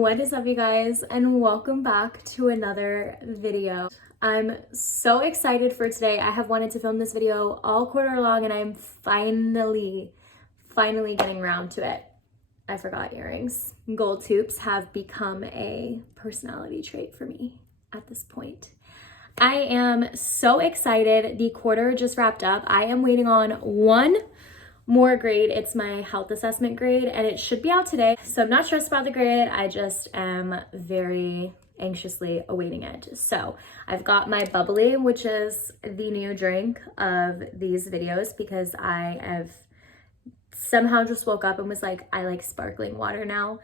What is up, you guys, and welcome back to another video. I'm so excited for today. I have wanted to film this video all quarter long, and I'm finally getting around to it. I forgot earrings. Gold hoops have become a personality trait for me at this point. I am so excited. The quarter just wrapped up. I am waiting on one more grade. It's my health assessment grade, and it should be out today. So I'm not stressed about the grade. I just am very anxiously awaiting it. So I've got my bubbly, which is the new drink of these videos because I have somehow just woke up and was like, I like sparkling water now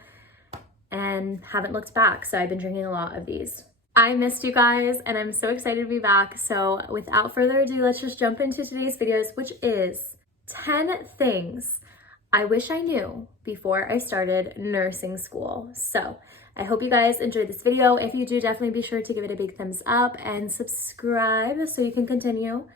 and haven't looked back. So I've been drinking a lot of these. I missed you guys and I'm so excited to be back. So without further ado, let's just jump into today's videos, which is 10 things I wish I knew before I started nursing school. So I hope you guys enjoyed this video. If you do, definitely be sure to give it a big thumbs up and subscribe so you can continue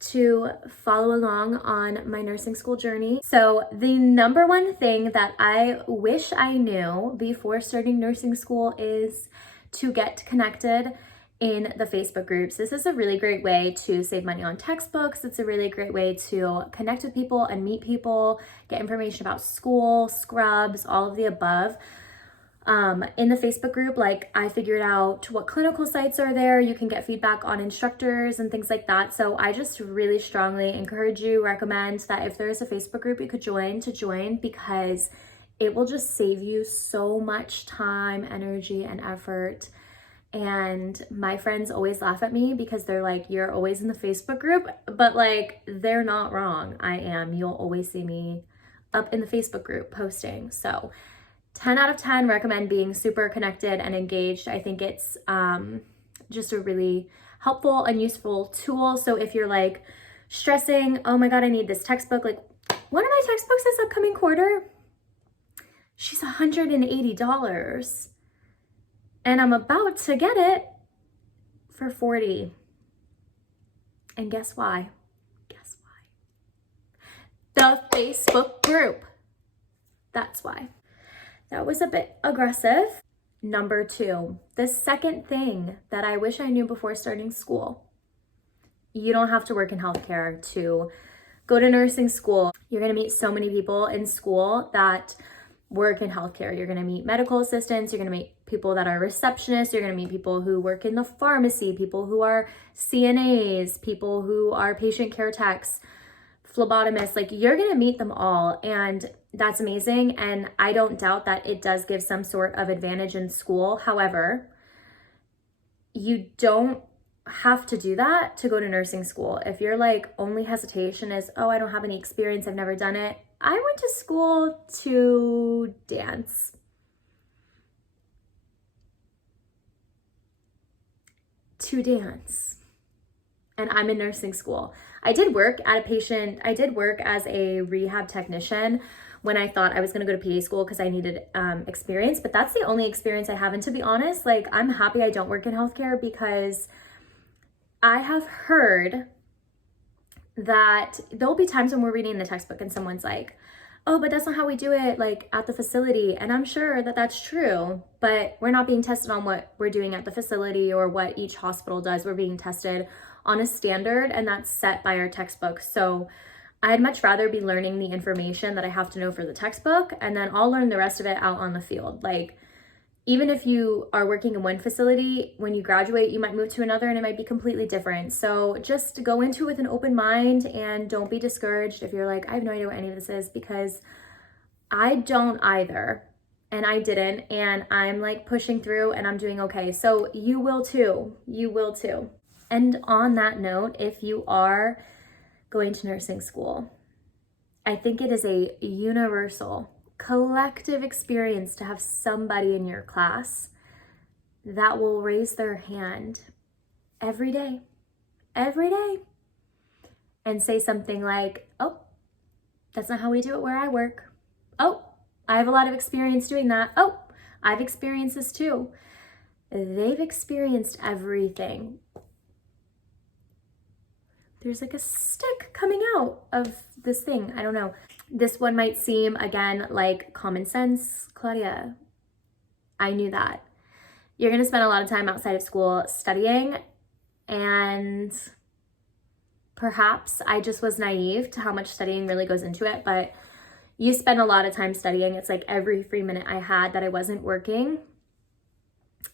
to follow along on my nursing school journey. So the number one thing that I wish I knew before starting nursing school is to get connected in the Facebook groups. This is a really great way to save money on textbooks. It's a really great way to connect with people and meet people, get information about school, scrubs, all of the above. In the Facebook group, like I figured out what clinical sites are there. You can get feedback on instructors and things like that. So I just really strongly encourage you, recommend that if there's a Facebook group you could join because it will just save you so much time, energy, and effort. And my friends always laugh at me because they're like, you're always in the Facebook group, but like, they're not wrong. I am. You'll always see me up in the Facebook group posting. So 10 out of 10 recommend being super connected and engaged. I think it's just a really helpful and useful tool. So if you're like stressing, oh my God, I need this textbook. Like one of my textbooks this upcoming quarter, she's $180. And I'm about to get it for $40. And guess why? Guess why? The Facebook group. That's why. That was a bit aggressive. Number 2, the second thing that I wish I knew before starting school. You don't have to work in healthcare to go to nursing school. You're gonna meet so many people in school that work in healthcare. You're gonna meet medical assistants, you're gonna meet people that are receptionists, you're gonna meet people who work in the pharmacy, people who are CNAs, people who are patient care techs, phlebotomists. Like you're gonna meet them all, and that's amazing. And I don't doubt that it does give some sort of advantage in school. However, you don't have to do that to go to nursing school. If your like only hesitation is, oh, I don't have any experience, I've never done it. I went to school to dance. And I'm in nursing school. I did work as a rehab technician when I thought I was gonna go to PA school because I needed experience, but that's the only experience I have. And to be honest, like I'm happy I don't work in healthcare because I have heard that there'll be times when we're reading the textbook and someone's like, oh, but that's not how we do it like at the facility. And I'm sure that that's true, but we're not being tested on what we're doing at the facility or what each hospital does. We're being tested on a standard, and that's set by our textbook. So I'd much rather be learning the information that I have to know for the textbook, and then I'll learn the rest of it out on the field. Like, even if you are working in one facility, when you graduate, you might move to another and it might be completely different. So just go into it with an open mind and don't be discouraged if you're like, I have no idea what any of this is, because I don't either. And I didn't, and I'm like pushing through and I'm doing okay. So you will too. You will too. And on that note, if you are going to nursing school, I think it is a universal collective experience to have somebody in your class that will raise their hand every day and say something like, oh, that's not how we do it where I work. Oh, I have a lot of experience doing that. Oh, I've experienced this too. They've experienced everything. There's like a stick coming out of this thing. I don't know. This one might seem, again, like common sense. Claudia, I knew that. You're gonna spend a lot of time outside of school studying, and perhaps I just was naive to how much studying really goes into it, but you spend a lot of time studying. It's like every free minute I had that I wasn't working.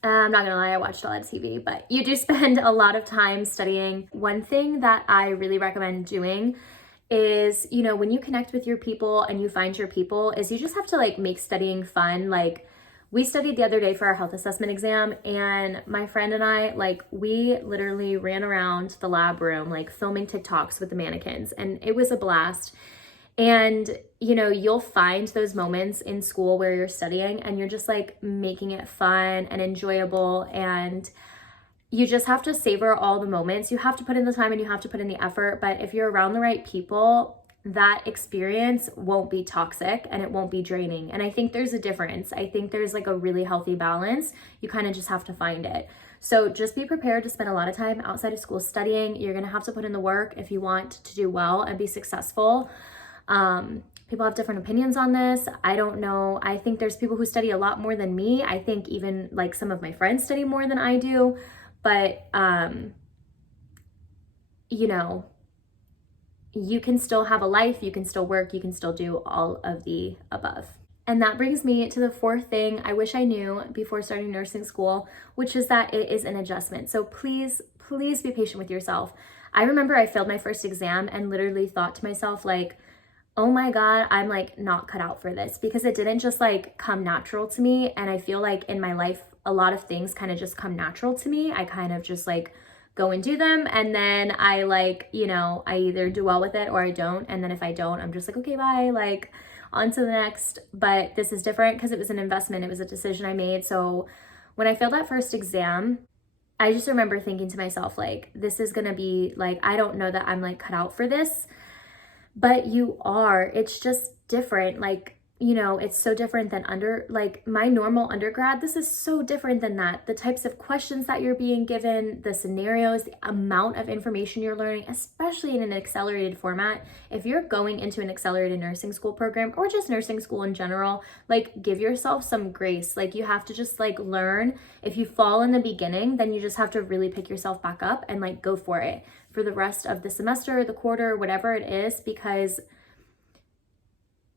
I'm not gonna lie, I watched a lot of TV, but you do spend a lot of time studying. One thing that I really recommend doing is, you know, when you connect with your people and you find your people, is you just have to like make studying fun. Like, we studied the other day for our health assessment exam, and my friend and I, like, we literally ran around the lab room, like filming TikToks with the mannequins, and it was a blast. And, you know, you'll find those moments in school where you're studying and you're just like making it fun and enjoyable, and you just have to savor all the moments. You have to put in the time and you have to put in the effort, but if you're around the right people, that experience won't be toxic and it won't be draining. And I think there's a difference. I think there's like a really healthy balance. You kind of just have to find it. So just be prepared to spend a lot of time outside of school studying. You're going to have to put in the work if you want to do well and be successful. People have different opinions on this. I don't know. I think there's people who study a lot more than me. I think even like some of my friends study more than I do, but, you know, you can still have a life, you can still work, you can still do all of the above. And that brings me to the fourth thing I wish I knew before starting nursing school, which is that it is an adjustment. So please, please be patient with yourself. I remember I failed my first exam and literally thought to myself, like, oh my God, I'm like not cut out for this, because it didn't just like come natural to me. And I feel like in my life, a lot of things kind of just come natural to me. I kind of just like go and do them. And then I like, you know, I either do well with it or I don't. And then if I don't, I'm just like, okay, bye, like on to the next. But this is different because it was an investment. It was a decision I made. So when I failed that first exam, I just remember thinking to myself, like, this is going to be like, I don't know that I'm like cut out for this, but you are. It's just different. Like, you know, it's so different than like my normal undergrad. This is so different than that. The types of questions that you're being given, the scenarios, the amount of information you're learning, especially in an accelerated format. If you're going into an accelerated nursing school program or just nursing school in general, like give yourself some grace. Like you have to just like learn. If you fall in the beginning, then you just have to really pick yourself back up and like go for it for the rest of the semester, the quarter, whatever it is, because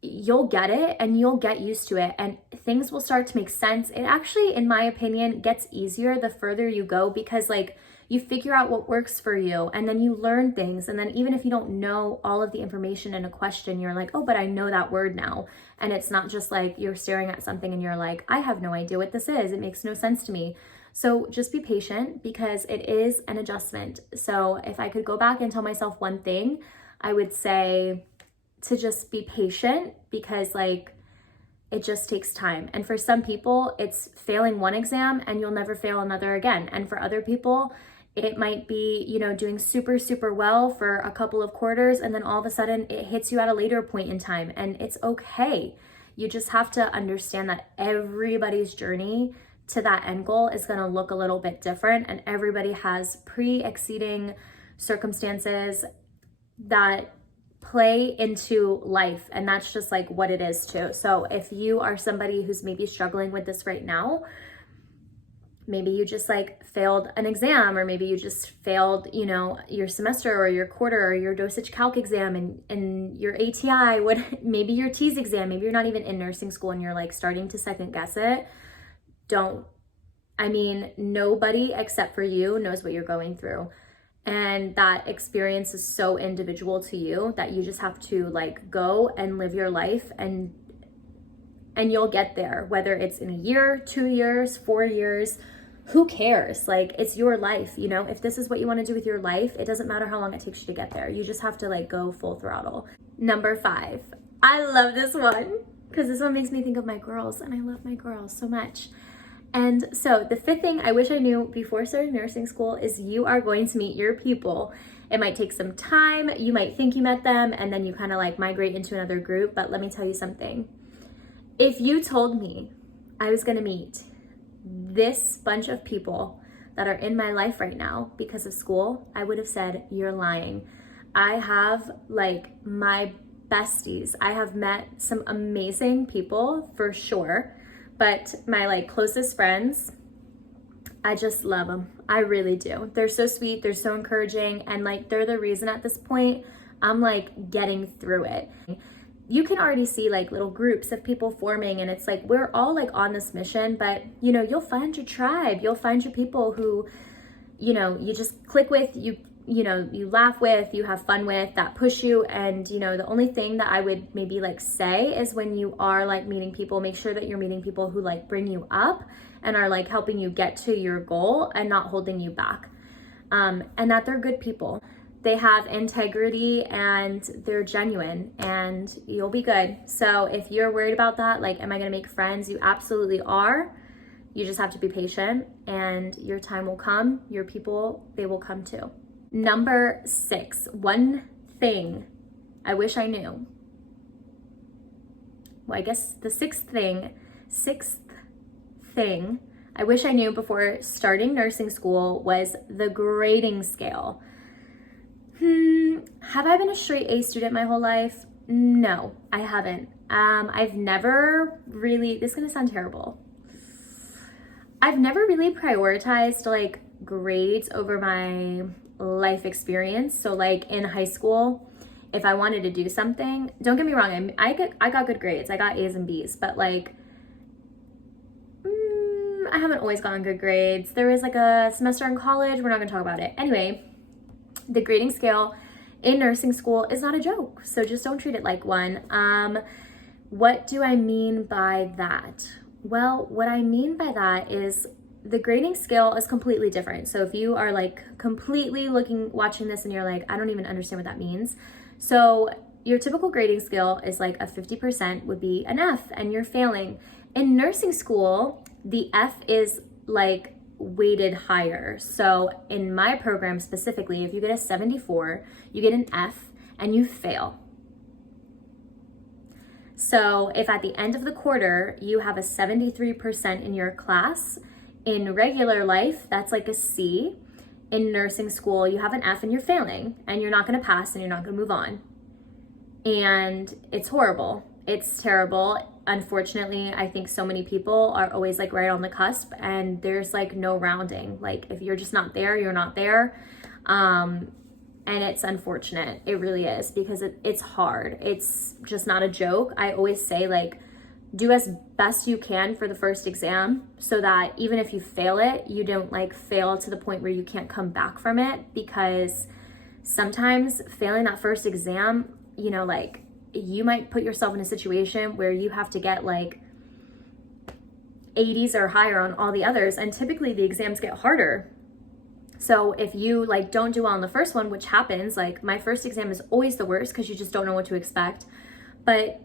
you'll get it and you'll get used to it and things will start to make sense. It actually, in my opinion, gets easier the further you go, because like you figure out what works for you and then you learn things. And then even if you don't know all of the information in a question, you're like, oh, but I know that word now. And it's not just like you're staring at something and you're like, I have no idea what this is. It makes no sense to me. So just be patient, because it is an adjustment. So if I could go back and tell myself one thing, I would say to just be patient, because like it just takes time. And for some people, it's failing one exam and you'll never fail another again. And for other people, it might be, you know, doing super, super well for a couple of quarters, and then all of a sudden it hits you at a later point in time, and it's okay. You just have to understand that everybody's journey to that end goal is going to look a little bit different, and everybody has pre-exceeding circumstances that play into life, and that's just like what it is too. So if you are somebody who's maybe struggling with this right now, maybe you just like failed an exam, or maybe you just failed, you know, your semester or your quarter or your dosage calc exam and your ATI, maybe your TEES exam, maybe you're not even in nursing school and you're like starting to second guess it. Nobody except for you knows what you're going through. And that experience is so individual to you that you just have to like go and live your life, and you'll get there, whether it's in a year, 2 years, 4 years, who cares? Like, it's your life, you know? If this is what you want to do with your life, it doesn't matter how long it takes you to get there. You just have to like go full throttle. Number 5. I love this one because this one makes me think of my girls, and I love my girls so much. And so the 5th thing I wish I knew before starting nursing school is you are going to meet your people. It might take some time. You might think you met them and then you kind of like migrate into another group. But let me tell you something. If you told me I was going to meet this bunch of people that are in my life right now because of school, I would have said, you're lying. I have like my besties. I have met some amazing people for sure. but my like closest friends, I just love them. I really do. They're so sweet, they're so encouraging, and like they're the reason at this point I'm like getting through it. You can already see like little groups of people forming, and it's like we're all like on this mission, but you know, you'll find your tribe, you'll find your people who, you know, you just click with, you know, you laugh with, you have fun with, that push you. And you know, the only thing that I would maybe like say is when you are like meeting people, make sure that you're meeting people who like bring you up and are like helping you get to your goal and not holding you back, and that they're good people. They have integrity and they're genuine, and you'll be good. So if you're worried about that, like, am I gonna make friends? You absolutely are. You just have to be patient, and your time will come. Your people, they will come too. Number 6, one thing I wish I knew. Well, I guess the sixth thing I wish I knew before starting nursing school was the grading scale. Have I been a straight A student my whole life? No, I haven't. I've never really, this is gonna sound terrible. I've never really prioritized like grades over my life experience. So like in high school, if I wanted to do something, don't get me wrong, I got good grades. I got A's and B's, but like, I haven't always gotten good grades. There was like a semester in college, we're not gonna talk about it. Anyway, the grading scale in nursing school is not a joke, so just don't treat it like one. What do I mean by that? Well, what I mean by that is the grading scale is completely different. So if you are like completely watching this and you're like, I don't even understand what that means. So your typical grading scale is like a 50% would be an F and you're failing. In nursing school, the F is like weighted higher. So in my program specifically, if you get a 74, you get an F and you fail. So if at the end of the quarter, you have a 73% in your class, in regular life, that's like a C. In nursing school, you have an F and you're failing, and you're not gonna pass and you're not gonna move on. And it's horrible. It's terrible. Unfortunately, I think so many people are always like right on the cusp, and there's like no rounding. Like if you're just not there, you're not there. And it's unfortunate. It really is, because it's hard. It's just not a joke. I always say like, do as best you can for the first exam so that even if you fail it, you don't like fail to the point where you can't come back from it, because sometimes failing that first exam, you know, like you might put yourself in a situation where you have to get like 80s or higher on all the others, and typically the exams get harder. So if you like don't do well on the first one, which happens, like my first exam is always the worst because you just don't know what to expect. But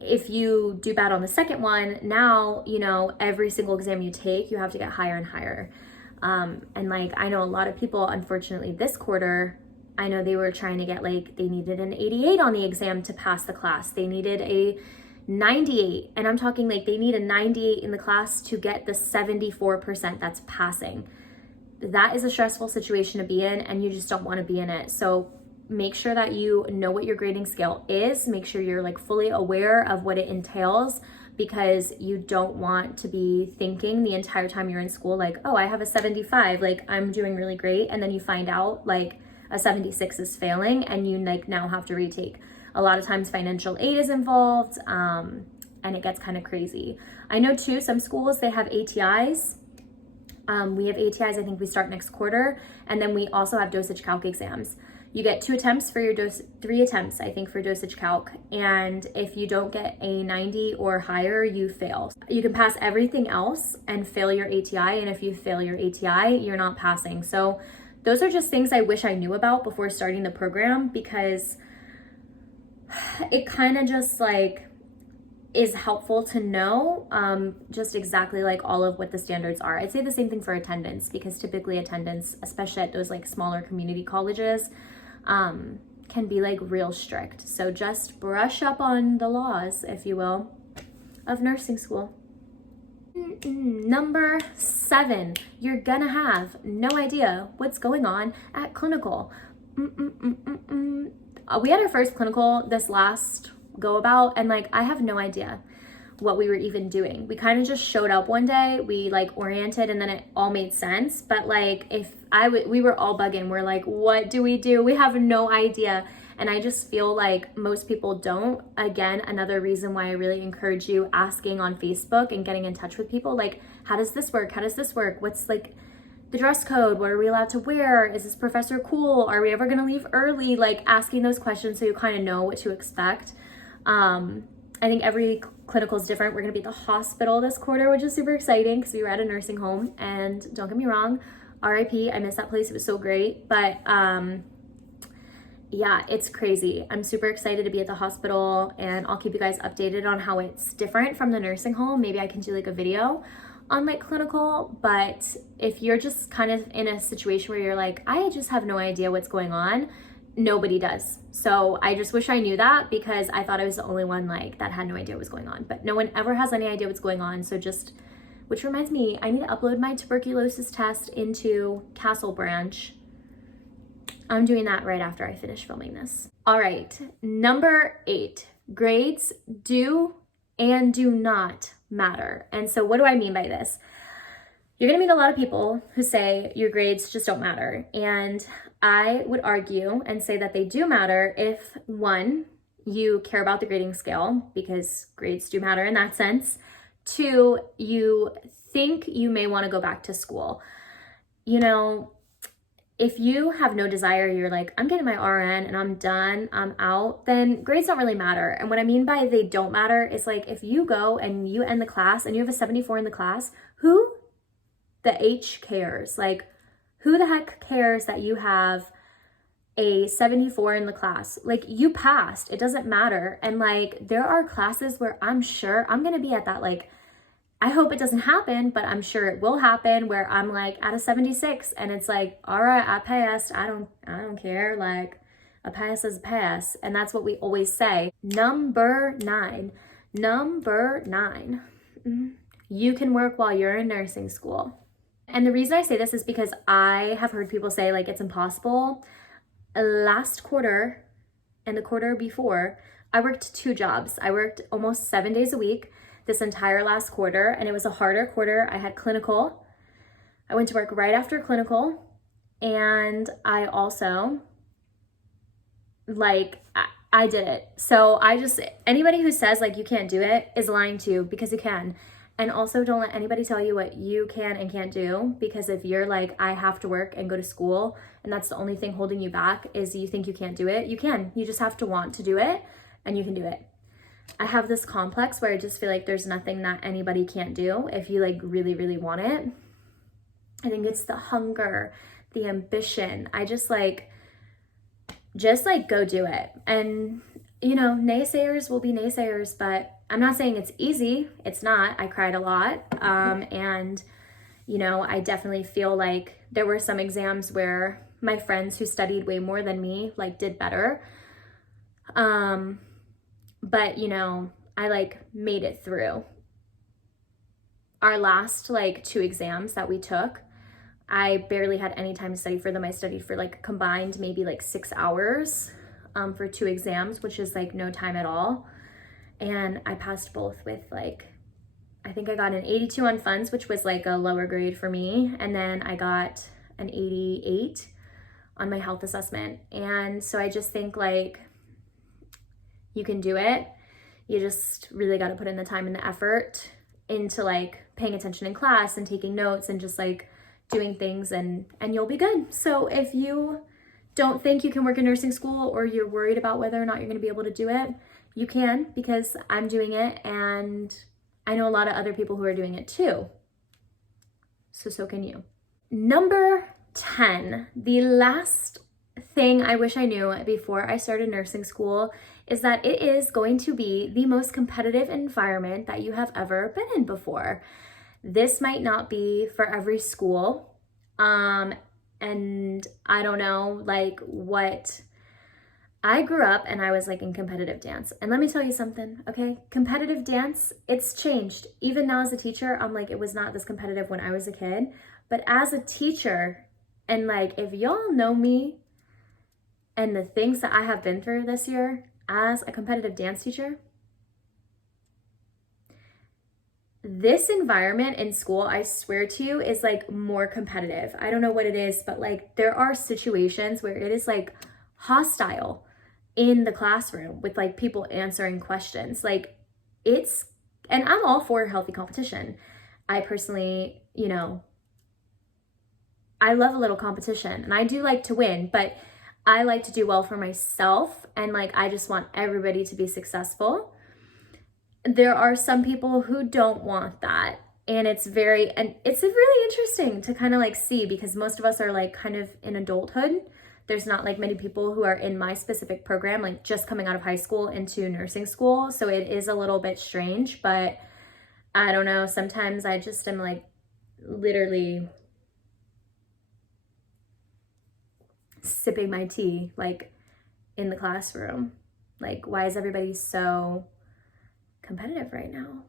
if you do bad on the second one, now, you know, every single exam you take, you have to get higher and higher. And like, I know a lot of people, unfortunately this quarter, I know they were trying to get like, they needed an 88 on the exam to pass the class. They needed a 98. And I'm talking like they need a 98 in the class to get the 74% that's passing. That is a stressful situation to be in, and you just don't want to be in it. So make sure that you know what your grading scale is. Make sure you're like fully aware of what it entails, because you don't want to be thinking the entire time you're in school like, oh, I have a 75, like I'm doing really great. And then you find out like a 76 is failing, and you like now have to retake. A lot of times financial aid is involved, and it gets kind of crazy. I know too, some schools, they have ATIs. We have ATIs, I think we start next quarter. And then we also have dosage calc exams. You get 2 attempts for your dose, 3 attempts, I think, for dosage calc. And if you don't get a 90 or higher, you fail. You can pass everything else and fail your ATI. And if you fail your ATI, you're not passing. So those are just things I wish I knew about before starting the program, because it kind of just like is helpful to know just exactly like all of what the standards are. I'd say the same thing for attendance, because typically attendance, especially at those like smaller community colleges, can be like real strict. So just brush up on the laws, if you will, of nursing school. Number 7, you're gonna have no idea what's going on at clinical. We had our first clinical this last go about, and like I have no idea. what we were even doing. We kind of just showed up one day, we like oriented, and then it all made sense. But like we were all bugging. We're like, what do? We have no idea. And I just feel like most people don't. Again, another reason why I really encourage you asking on Facebook and getting in touch with people. Like, how does this work? How does this work? What's like the dress code? What are we allowed to wear? Is this professor cool? Are we ever gonna leave early? Like asking those questions so you kind of know what to expect. I think every clinical is different. We're gonna be at the hospital this quarter, which is super exciting because we were at a nursing home, and don't get me wrong, RIP, I miss that place, it was so great. But yeah, it's crazy. I'm super excited to be at the hospital, and I'll keep you guys updated on how it's different from the nursing home. Maybe I can do like a video on like clinical. But if you're just kind of in a situation where you're like, I just have no idea what's going on, nobody does. So I just wish I knew that, because I thought I was the only one like that had no idea what was going on. But no one ever has any idea what's going on. So just, which reminds me, I need to upload my tuberculosis test into Castle Branch. I'm doing that right after I finish filming this. All right, number 8, grades do and do not matter. And so what do I mean by this? You're gonna meet a lot of people who say your grades just don't matter. And I would argue and say that they do matter if, 1, you care about the grading scale, because grades do matter in that sense. 2, you think you may wanna go back to school. You know, if you have no desire, you're like, I'm getting my RN and I'm done, I'm out, then grades don't really matter. And what I mean by they don't matter is like, if you go and you end the class and you have a 74 in the class, who the H cares? Like, who the heck cares that you have a 74 in the class? Like, you passed, it doesn't matter. And like, there are classes where I'm sure I'm gonna be at that, like, I hope it doesn't happen, but I'm sure it will happen, where I'm like at a 76 and it's like, all right, I passed. I don't care. Like, a pass is a pass. And that's what we always say. Number 9, you can work while you're in nursing school. And the reason I say this is because I have heard people say like it's impossible. Last quarter and the quarter before, I worked 2 jobs. I worked almost 7 days a week this entire last quarter, and it was a harder quarter. I had clinical. I went to work right after clinical, and I also, like, I did it. So anybody who says like you can't do it is lying to you, because you can. And also, don't let anybody tell you what you can and can't do, because if you're like, I have to work and go to school, and that's the only thing holding you back is you think you can't do it, you can. You just have to want to do it, and you can do it. I have this complex where I just feel like there's nothing that anybody can't do if you like really, really want it. I think it's the hunger, the ambition. I just like go do it. And you know, naysayers will be naysayers, but I'm not saying it's easy. It's not. I cried a lot. And you know, I definitely feel like there were some exams where my friends who studied way more than me like did better. But you know, I like made it through. Our last like 2 exams that we took, I barely had any time to study for them. I studied for like combined maybe like 6 hours for 2 exams, which is like no time at all. And I passed both with like, I think I got an 82 on funds, which was like a lower grade for me. And then I got an 88 on my health assessment. And so I just think like, you can do it. You just really got to put in the time and the effort into like paying attention in class and taking notes and just like doing things, and you'll be good. So if you don't think you can work in nursing school, or you're worried about whether or not you're going to be able to do it, you can, because I'm doing it, and I know a lot of other people who are doing it too. So can you. Number 10, the last thing I wish I knew before I started nursing school is that it is going to be the most competitive environment that you have ever been in before. This might not be for every school. And I don't know, like what, I grew up and I was like in competitive dance. And let me tell you something, okay? Competitive dance, it's changed. Even now as a teacher, I'm like, it was not this competitive when I was a kid. But as a teacher, and like, if y'all know me and the things that I have been through this year as a competitive dance teacher, this environment in school, I swear to you, is like more competitive. I don't know what it is, but like there are situations where it is like hostile in the classroom with like people answering questions. Like it's, and I'm all for healthy competition. I personally, you know, I love a little competition and I do like to win, but I like to do well for myself and like I just want everybody to be successful. There are some people who don't want that, and it's really interesting to kind of like see, because most of us are like kind of in adulthood. There's not like many people who are in my specific program, like just coming out of high school into nursing school. So it is a little bit strange, but I don't know. Sometimes I just am like literally sipping my tea like in the classroom. Like, why is everybody so competitive right now?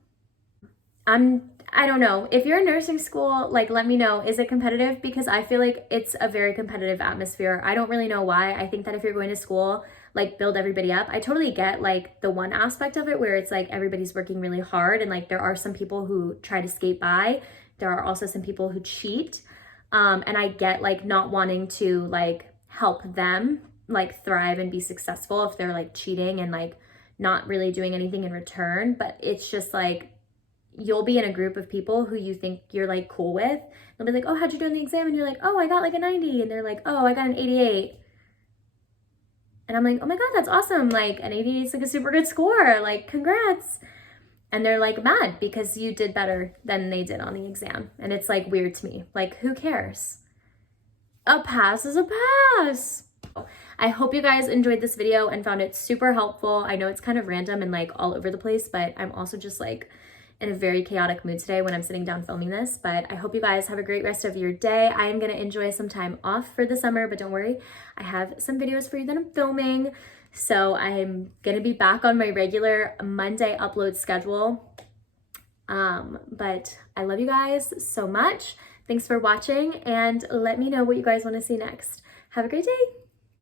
I don't know. If you're in nursing school, like let me know. Is it competitive? Because I feel like it's a very competitive atmosphere. I don't really know why. I think that if you're going to school, like build everybody up. I totally get like the one aspect of it where it's like everybody's working really hard and like there are some people who try to skate by. There are also some people who cheat. And I get like not wanting to like help them like thrive and be successful if they're like cheating and like not really doing anything in return. But it's just like, you'll be in a group of people who you think you're like cool with. They'll be like, oh, how'd you do in the exam? And you're like, oh, I got like a 90. And they're like, oh, I got an 88. And I'm like, oh my God, that's awesome. Like an 88 is like a super good score. Like, congrats. And they're like mad because you did better than they did on the exam. And it's like weird to me. Like, who cares? A pass is a pass. I hope you guys enjoyed this video and found it super helpful. I know it's kind of random and like all over the place, but I'm also just like in a very chaotic mood today when I'm sitting down filming this. But I hope you guys have a great rest of your day. I am gonna enjoy some time off for the summer, but don't worry, I have some videos for you that I'm filming. So I'm gonna be back on my regular Monday upload schedule. But I love you guys so much. Thanks for watching, and let me know what you guys want to see next. Have a great day.